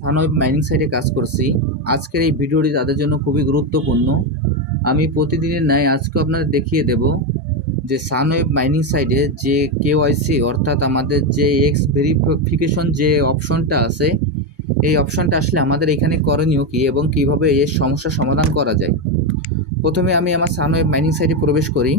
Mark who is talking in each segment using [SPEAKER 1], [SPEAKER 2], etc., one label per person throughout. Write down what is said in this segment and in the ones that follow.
[SPEAKER 1] সানওয়েব mining সাইটে কাজ করছি। আজকের এই ভিডিওটি তাদের জন্য খুবই গুরুত্বপূর্ণ। আমি প্রতিদিনের ন্যায় আজকে আপনাদের দেখিয়ে দেব যে সানওয়েব মাইনিং সাইটে যে কেওয়াইসি অর্থাৎ আমাদের যে এক্স ভেরিফিকেশন যে অপশনটা আছে, এই অপশনটা আসলে আমাদের এখানে করণীয় কী এবং কীভাবে এর সমস্যার সমাধান করা যায়। প্রথমে আমি আমার সানওয়েব মাইনিং সাইটে প্রবেশ করি।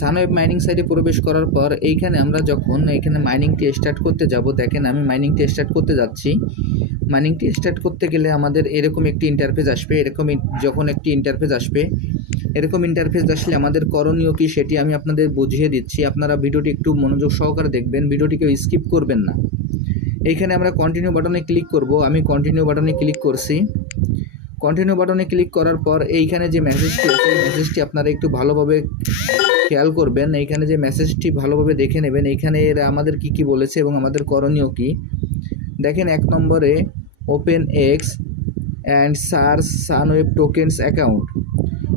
[SPEAKER 1] সানওয়েব মাইনিং সাইটে প্রবেশ করার পর এইখানে আমরা যখন এখানে মাইনিংটি স্টার্ট করতে যাব, দেখেন আমি মাইনিংটি স্টার্ট করতে যাচ্ছি। মাইনিংটি স্টার্ট করতে গেলে আমাদের এরকম একটি ইন্টারফেস আসবে, এরকম যখন একটি ইন্টারফেস আসবে, এরকম ইন্টারফেস আসলে আমাদের করণীয় কি সেটি আমি আপনাদের বুঝিয়ে দিচ্ছি। আপনারা ভিডিওটি একটু মনোযোগ সহকারে দেখবেন ভিডিওটিকে স্কিপ করবেন না। এইখানে আমরা কন্টিনিউ বাটনে ক্লিক করব। আমি কন্টিনিউ বাটনে ক্লিক করছি। কন্টিনিউ বাটনে ক্লিক করার পর এইখানে যে মেসেজটি আছে এই মেসেজটি আপনারা একটু ভালোভাবে খেয়াল করবেন। এইখানে যে মেসেজটি ভালোভাবে দেখে নেবেন, এইখানে এরা আমাদের কি কি বলেছে এবং আমাদের করণীয় কি? দেখেন এক নম্বরে open X and search Sunweb tokens account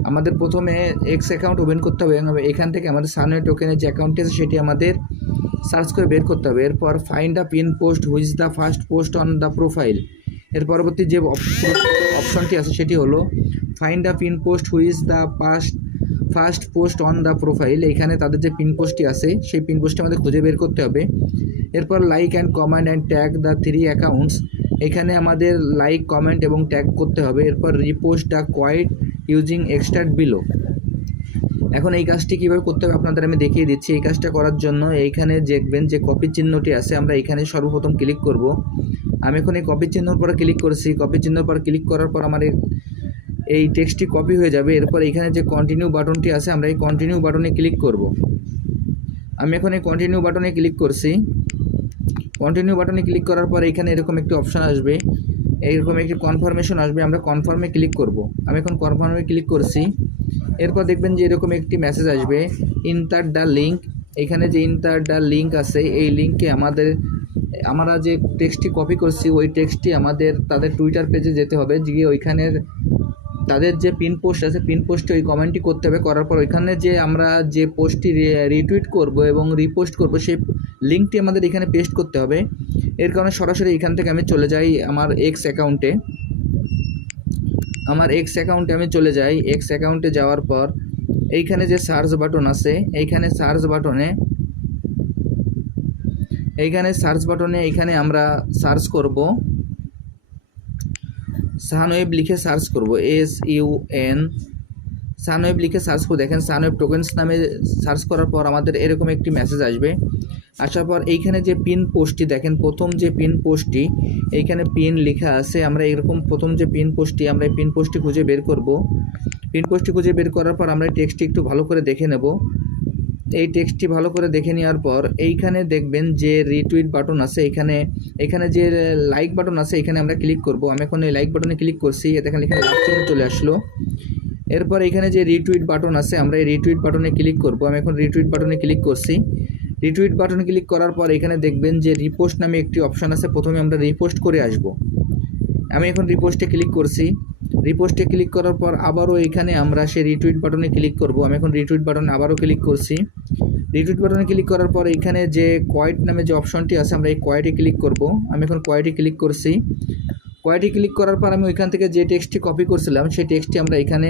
[SPEAKER 1] আমাদের প্রথমে এক্স অ্যাকাউন্ট ওপেন করতে হবে এবং এখান থেকে আমাদের সানওয়েব টোকেনের যে অ্যাকাউন্টটি আছে, সেটি আমাদের সার্চ করে বের করতে হবে। এরপর find the pin post which the first post on the profile এর পরবর্তী যে অপশনটি আছে, সেটি হলো find the pin post which the past first post on the profile এখানে তাদের যে পিন পোস্টটি আছে, সেই পিন পোস্টটি আমাদের খুঁজে বের করতে হবে। এরপর like and comment and tag the three accounts এখানে আমাদের লাইক কমেন্ট এবং ট্যাগ করতে হবে। এরপর repost the quote using extract below এখন এই কাজটি কীভাবে করতে হবে আপনাদের আমি দেখিয়ে দিচ্ছি। এই কাজটা করার জন্য এইখানে দেখবেন যে কপি চিহ্নটি আছে, আমরা এখানে সর্বপ্রথম ক্লিক করব। আমি এখন এই কপি চিহ্নর পর ক্লিক করছি। কপি চিহ্নর পর ক্লিক করার পর আমার এই- টেক্সটটি কপি হয়ে যাবে। এরপর এখানে যে কন্টিনিউ বাটনটি আছে, আমরা এই কন্টিনিউ বাটনে ক্লিক করব। আমি এখন এই কন্টিনিউ বাটনে ক্লিক করছি। কন্টিনিউ বাটনে ক্লিক করার পর এখানে এরকম একটি অপশান আসবে। এইরকম একটি কনফার্মেশন আসবে। আমরা কনফার্মে ক্লিক করব। আমি এখন কনফার্মে ক্লিক করছি। এরপর দেখবেন যে এরকম একটি মেসেজ আসবে। ইন্টার দ্য লিঙ্ক এখানে যে ইন্টার দ্য লিঙ্ক আছে, এই লিঙ্কে আমাদের আমরা যে টেক্সটটি কপি করছি, ওই টেক্সটটি আমাদের, তাদের টুইটার পেজে যেতে হবে। গিয়ে ওইখানের তাদের যে পিন পোস্ট আছে পিন পোস্টে ওই কমেন্টটি করতে হবে। করার পর ওইখানে যে আমরা যে পোস্টটি রিটুইট করব এবং রিপোস্ট করব, সেই লিঙ্কটি আমাদের এখানে পেস্ট করতে হবে। এর কারণে সরাসরি এখান থেকে আমি চলে যাই আমার এক্স অ্যাকাউন্টে আমার এক্স অ্যাকাউন্টে আমি চলে যাই। এক্স অ্যাকাউন্টে যাওয়ার পর এইখানে যে সার্চ বাটন আছে, এইখানে সার্চ বাটনে এইখানে সার্চ বাটনে এইখানে আমরা সার্চ করব। সানওয়েব লিখে সার্চ করব এস ইউ এন সানওয়েব লিখে সার্চ করে দেখেন সানওয়েব টোকেন্স নামে সার্চ করার পর আমাদের এরকম একটি মেসেজ আসবে। আসার পর এইখানে যে পিন পোস্টটি দেখেন প্রথম যে পিন পোস্টটি এইখানে পিন লেখা আছে, আমরা এরকম প্রথম যে পিন পোস্টটি আমরা এই পিন পোস্টটি খুঁজে বের করব। পিন পোস্টটি খুঁজে বের করার পর আমরা টেক্সটটি একটু ভালো করে দেখে নেব। এই টেক্সটটি ভালো করে দেখে নেওয়ার পর এইখানে দেখবেন যে রিটুইট বাটন আছে, এখানে এখানে যে লাইক বাটন আছে, এখানে আমরা ক্লিক করব। আমি এখন এই লাইক বাটনে ক্লিক করছি এতে এখানে চিহ্ন চলে আসলো। এরপর এখানে যে রিটুইট বাটন আছে, আমরা এই রিটুইট বাটনে ক্লিক করব। আমি এখন রিটুইট বাটনে ক্লিক করছি। রিটুইট বাটনে ক্লিক করার পর এখানে দেখবেন যে রিপোস্ট নামে একটি অপশান আছে, প্রথমে আমরা রিপোস্ট করে আসব। আমি এখন রিপোস্টে ক্লিক করছি। রিপোস্টে ক্লিক করার পর আবারও এখানে আমরা সেই রিটুইট বাটনে ক্লিক করব। আমি এখন রিটুইট বাটনে আবারও ক্লিক করছি। রিটুইট বাটনে ক্লিক করার পর এখানে যে কোয়াইট নামে যে অপশনটি আছে, আমরা এই কোয়াইটে ক্লিক করব। আমি এখন কোয়াইটে ক্লিক করছি। কোয়াইটে ক্লিক করার পর আমি ওইখান থেকে যে টেক্সটটি কপি করছিলাম, সেই টেক্সটটি আমরা এখানে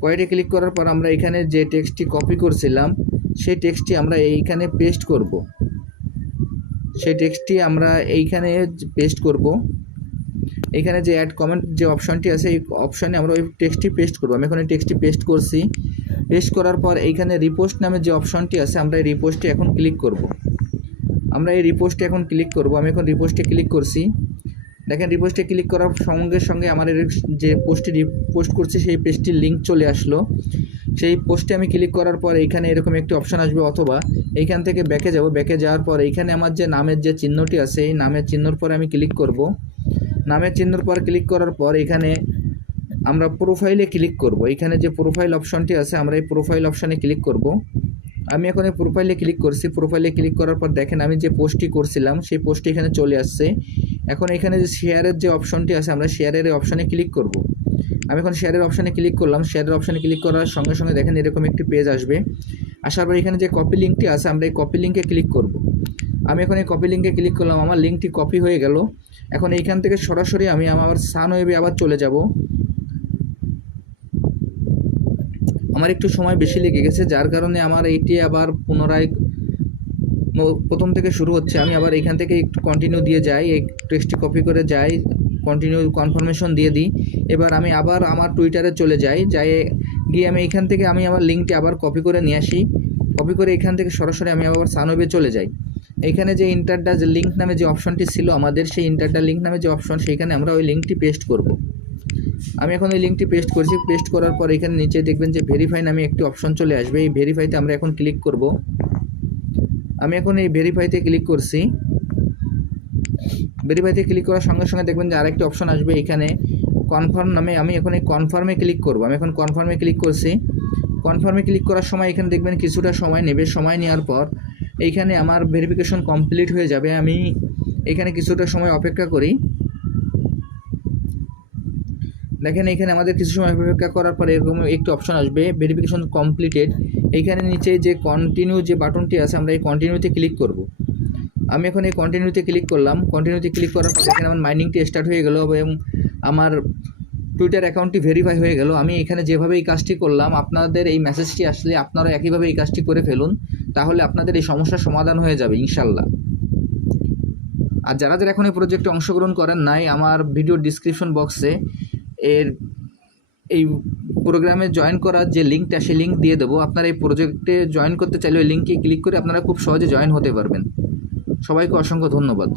[SPEAKER 1] কোয়াইটে ক্লিক করার পর আমরা এখানে যে টেক্সটটি কপি করছিলাম, সেই টেক্সটটি আমরা এইখানে পেস্ট করব। সেই টেক্সটটি আমরা এইখানে পেস্ট করব। এখানে যে অ্যাড কমেন্ট যে অপশনটি আছে, এই অপশানে আমরা ওই টেক্সটটি পেস্ট করব। আমি এখন টেক্সটটি পেস্ট করছি। পেস্ট করার পর এইখানে রিপোস্ট নামে যে অপশনটি আছে, আমরা এই রিপোস্টে এখন ক্লিক করব। আমরা এই রিপোস্টে এখন ক্লিক করব। আমি এখন রিপোস্টে ক্লিক করছি। দেখেন রিপোস্টে ক্লিক করার সঙ্গে সঙ্গে আমার যে পোস্টটি রিপোস্ট করছি, সেই পেজটির লিঙ্ক চলে আসলো। সেই পোস্টে আমি ক্লিক করার পর এইখানে এরকম একটি অপশান আসবে, অথবা এইখান থেকে ব্যাকে যাব। ব্যাকে যাওয়ার পর এইখানে আমার যে নামের যে চিহ্নটি আছে, এই নামের চিহ্নর পরে আমি ক্লিক করব। নামের চিহ্নর পর ক্লিক করার পর এখানে আমরা প্রোফাইলে ক্লিক করব। এখানে যে প্রোফাইল অপশনটি আছে, আমরা এই প্রোফাইল অপশানে ক্লিক করব। আমি এখন এই প্রোফাইলে ক্লিক করছি। প্রোফাইলে ক্লিক করার পর দেখেন, আমি যে পোস্টটি করছিলাম, সেই পোস্টটি এখানে চলে আসছে। এখন এখানে যে শেয়ারের যে অপশনটি আছে, আমরা শেয়ারের এই অপশনে ক্লিক করব। আমি এখন শেয়ারের অপশনে ক্লিক করলাম। শেয়ারের অপশনে ক্লিক করার সঙ্গে সঙ্গে দেখেন, এরকম একটি পেজ আসবে। আসার পর এখানে যে কপি লিঙ্কটি আছে, আমরা এই কপি লিঙ্কে ক্লিক করব। আমি এখন এই কপি লিঙ্কে ক্লিক করলাম, আমার লিঙ্কটি কপি হয়ে গেল। এখন এইখান থেকে সরাসরি আমি আমার সান ওয়েবে আবার চলে যাব। আমার একটু সময় বেশি লেগে গেছে, যার কারণে আমার এইটি আবার পুনরায় প্রথম থেকে শুরু হচ্ছে। আমি আবার এখান থেকে একটু কন্টিনিউ দিয়ে যাই, এই টেক্সটটি কপি করে যাই কন্টিনিউ কনফার্মেশন দিয়ে দিই। এবার আমি আবার আমার টুইটারে চলে যাই যাই, গিয়ে আমি এখান থেকে আমি আমার লিঙ্কটি আবার কপি করে নিয়ে আসি। কপি করে এখান থেকে সরাসরি আমি আবার সানওয়েবে চলে যাই। এইখানে যে ইন্টারডা যে লিঙ্ক নামে যে অপশনটি ছিল আমাদের, সেই ইন্টারডা লিঙ্ক নামে যে অপশন সেইখানে আমরা ওই লিঙ্কটি পেস্ট করব। আমি এখন ওই লিঙ্কটি পেস্ট করছি পেস্ট করার পর এখানে নিচে দেখবেন যে ভেরিফাই নামে একটি অপশন চলে আসবে। এই ভেরিফাইতে আমরা এখন ক্লিক করব। আমি এখন এই ভেরিফাইতে ক্লিক করছি। ভেরিফাইতে ক্লিক করার সঙ্গে সঙ্গে দেখবেন যে আরেকটি অপশন আসবে এখানে। কনফার্ম নামে আমি এখন এই কনফার্মে ক্লিক করব। আমি এখন কনফার্মে ক্লিক করছি। কনফার্মে ক্লিক করার সময় এখানে দেখবেন কিছুটা সময় নেবে। সময় নেওয়ার পর এইখানে আমার ভেরিফিকেশন কমপ্লিট হয়ে যাবে। আমি এখানে কিছুটা সময় অপেক্ষা করি। দেখেন, এখানে আমাদের কিছু সময় অপেক্ষা করার পরে এরকম একটি অপশন আসবে ভেরিফিকেশন কমপ্লিটেড এইখানে নিচে যে কন্টিনিউ যে বাটনটি আছে, আমরা এই কন্টিনিউতে ক্লিক করব। আমি এখন এই কন্টিনিউতে ক্লিক করলাম। কন্টিনিউতে ক্লিক করার পর এখানে আমার মাইনিংটি স্টার্ট হয়ে গেল এবং আমার টুইটার অ্যাকাউন্টটি ভেরিফাই হয়ে গেল। আমি এখানে যেভাবে এই কাজটি করলাম, আপনাদের এই মেসেজটি আসলে আপনারা একইভাবে এই কাজটি করে ফেলুন। তাহলে আপনাদের এই সমস্যার সমাধান হয়ে যাবে, ইনশাল্লাহ। আর যারা যারা এখন এই প্রজেক্টে অংশগ্রহণ করেন নাই, আমার ভিডিও ডিসক্রিপশন বক্সে এর এই প্রোগ্রামে জয়েন করার যে লিঙ্কটা সেই লিঙ্ক দিয়ে দেবো। আপনারা এই প্রজেক্টে জয়েন করতে চাইলে ওই লিঙ্কে ক্লিক করে আপনারা খুব সহজে জয়েন হতে পারবেন। সবাইকে অসংখ্য ধন্যবাদ।